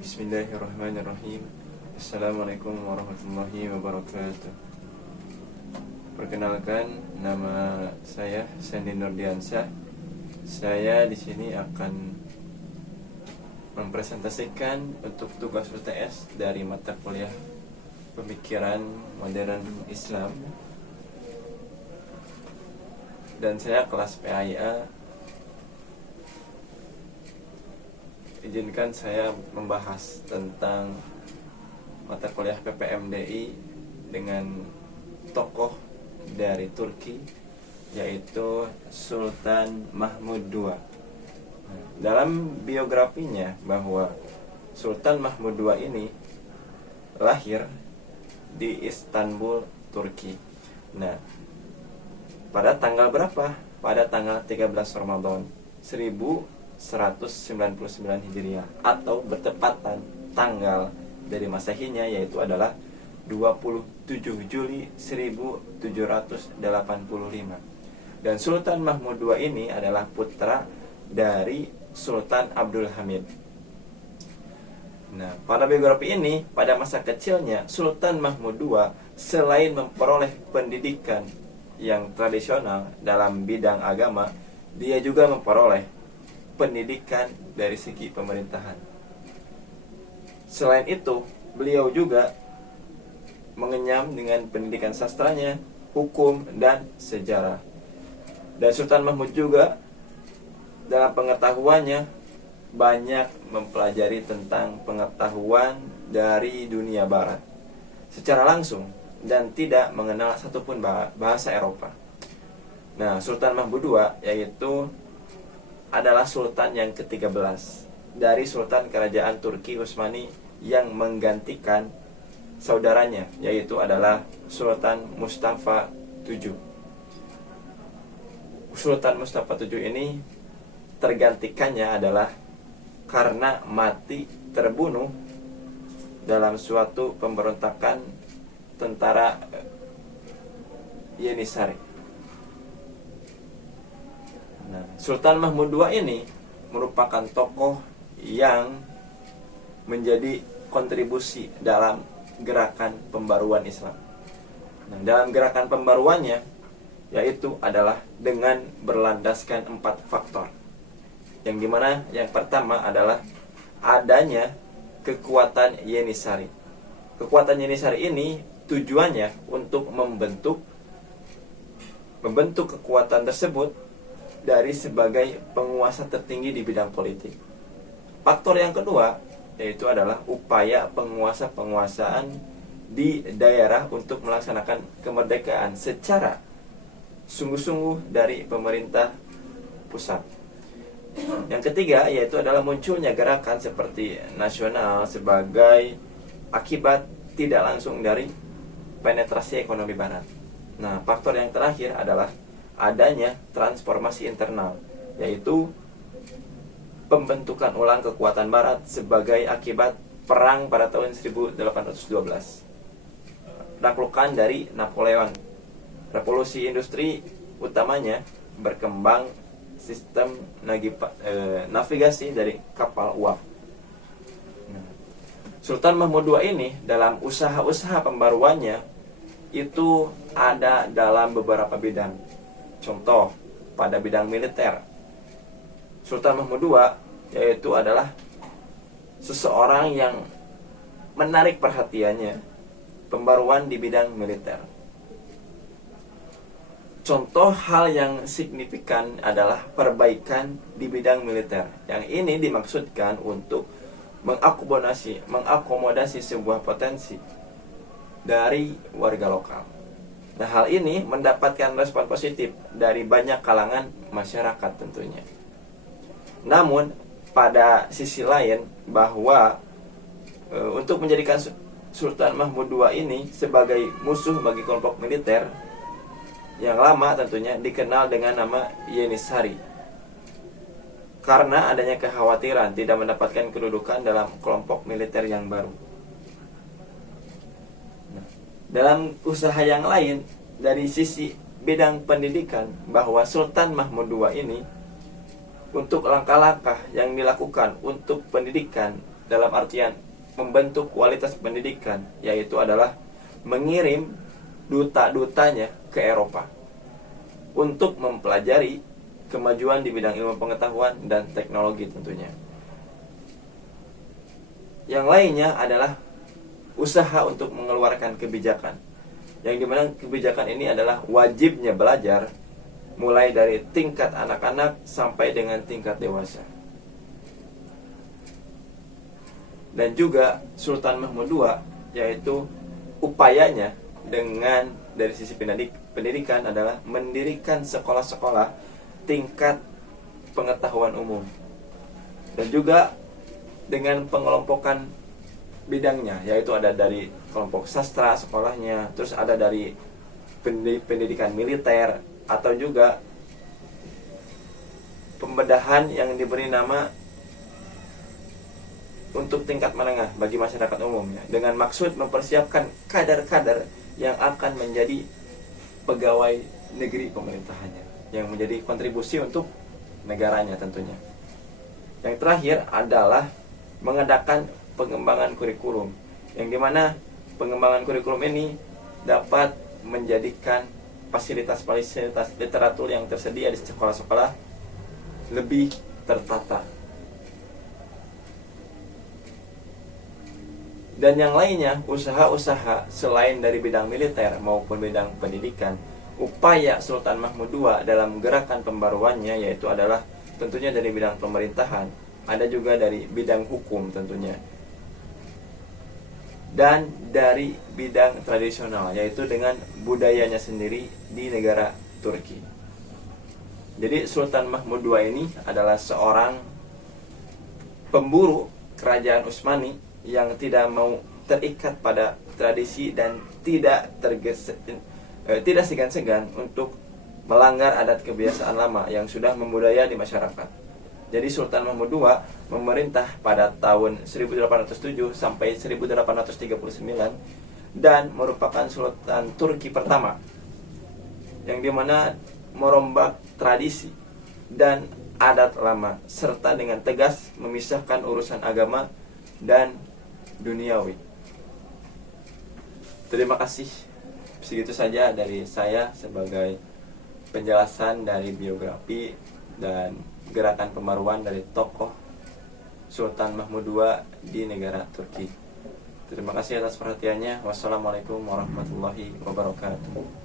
Bismillahirrahmanirrahim. Assalamualaikum warahmatullahi wabarakatuh. Perkenalkan, nama saya Sandi Nurdiansyah. Saya di sini akan mempresentasikan untuk tugas UTS dari mata kuliah Pemikiran Modern Islam. Dan saya kelas PAIA. Izinkan saya membahas tentang mata kuliah PPMDI dengan tokoh dari Turki, yaitu Sultan Mahmud II. Dalam biografinya bahwa Sultan Mahmud II ini lahir di Istanbul, Turki. Nah, pada tanggal berapa? Pada tanggal 13 Ramadan 1199 Hijriah, atau bertepatan tanggal dari Masehinya, yaitu adalah 27 Juli 1785. Dan Sultan Mahmud II ini adalah putra dari Sultan Abdul Hamid. Nah, pada biografi ini, pada masa kecilnya Sultan Mahmud II selain memperoleh pendidikan yang tradisional dalam bidang agama, dia juga memperoleh pendidikan dari segi pemerintahan. Selain itu, beliau juga mengenyam dengan pendidikan sastranya, hukum, dan sejarah. Dan Sultan Mahmud juga dalam pengetahuannya banyak mempelajari tentang pengetahuan dari dunia barat secara langsung dan tidak mengenal satupun bahasa Eropa. Nah, Sultan Mahmud II yaitu adalah Sultan yang ke-13 dari Sultan Kerajaan Turki Utsmani yang menggantikan saudaranya, yaitu adalah Sultan Mustafa VII. Sultan Mustafa VII ini tergantikannya adalah karena mati terbunuh dalam suatu pemberontakan tentara Yenisari. Nah, Sultan Mahmud II ini merupakan tokoh yang menjadi kontribusi dalam gerakan pembaruan Islam. Nah, dalam gerakan pembaruannya yaitu adalah dengan berlandaskan 4 faktor. Yang dimana yang pertama adalah adanya kekuatan Yenisari. Kekuatan Yenisari ini tujuannya untuk membentuk kekuatan tersebut dari sebagai penguasa tertinggi di bidang politik. Faktor yang kedua yaitu adalah upaya penguasaan di daerah untuk melaksanakan kemerdekaan secara sungguh-sungguh dari pemerintah pusat. Yang ketiga yaitu adalah munculnya gerakan seperti nasional sebagai akibat tidak langsung dari penetrasi ekonomi barat. Nah, faktor yang terakhir adalah adanya transformasi internal, yaitu pembentukan ulang kekuatan barat sebagai akibat perang pada tahun 1812, naklukan dari Napoleon. Revolusi industri utamanya berkembang sistem navigasi dari kapal uap. Sultan Mahmud II ini dalam usaha-usaha pembaruannya itu ada dalam beberapa bidang. Contoh, pada bidang militer, Sultan Mahmud II yaitu adalah seseorang yang menarik perhatiannya pembaruan di bidang militer. Contoh hal yang signifikan adalah perbaikan di bidang militer. Yang ini dimaksudkan untuk mengakomodasi sebuah potensi dari warga lokal. Nah, hal ini mendapatkan respon positif dari banyak kalangan masyarakat tentunya. Namun, pada sisi lain bahwa untuk menjadikan Sultan Mahmud II ini sebagai musuh bagi kelompok militer yang lama tentunya dikenal dengan nama Yenisari. Karena adanya kekhawatiran tidak mendapatkan kedudukan dalam kelompok militer yang baru. Dalam usaha yang lain, dari sisi bidang pendidikan, bahwa Sultan Mahmud II ini untuk langkah-langkah yang dilakukan untuk pendidikan dalam artian membentuk kualitas pendidikan, yaitu adalah mengirim duta-dutanya ke Eropa untuk mempelajari kemajuan di bidang ilmu pengetahuan dan teknologi tentunya. Yang lainnya adalah usaha untuk mengeluarkan kebijakan, yang dimana kebijakan ini adalah wajibnya belajar mulai dari tingkat anak-anak sampai dengan tingkat dewasa. Dan juga Sultan Mahmud II, yaitu upayanya dengan dari sisi pendidikan adalah mendirikan sekolah-sekolah tingkat pengetahuan umum, dan juga dengan pengelompokan bidangnya, yaitu ada dari kelompok sastra sekolahnya, terus ada dari pendidikan militer, atau juga pembedahan yang diberi nama untuk tingkat menengah bagi masyarakat umumnya, dengan maksud mempersiapkan kader-kader yang akan menjadi pegawai negeri pemerintahannya, yang menjadi kontribusi untuk negaranya tentunya. Yang terakhir adalah mengadakan pengembangan kurikulum, yang dimana pengembangan kurikulum ini dapat menjadikan fasilitas-fasilitas literatur yang tersedia di sekolah-sekolah lebih tertata. Dan yang lainnya, usaha-usaha selain dari bidang militer maupun bidang pendidikan, upaya Sultan Mahmud II dalam gerakan pembaruannya yaitu adalah tentunya dari bidang pemerintahan, ada juga dari bidang hukum tentunya, dan dari bidang tradisional, yaitu dengan budayanya sendiri di negara Turki. Jadi Sultan Mahmud II ini adalah seorang pemburu kerajaan Utsmani yang tidak mau terikat pada tradisi dan tidak segan-segan untuk melanggar adat kebiasaan lama yang sudah membudaya di masyarakat. Jadi Sultan Mahmud II memerintah pada tahun 1807 sampai 1839 dan merupakan Sultan Turki pertama yang dimana merombak tradisi dan adat lama serta dengan tegas memisahkan urusan agama dan duniawi. Terima kasih. Segitu saja dari saya sebagai penjelasan dari biografi dan gerakan pembaruan dari tokoh Sultan Mahmud II di negara Turki. Terima kasih atas perhatiannya. Wassalamualaikum warahmatullahi wabarakatuh.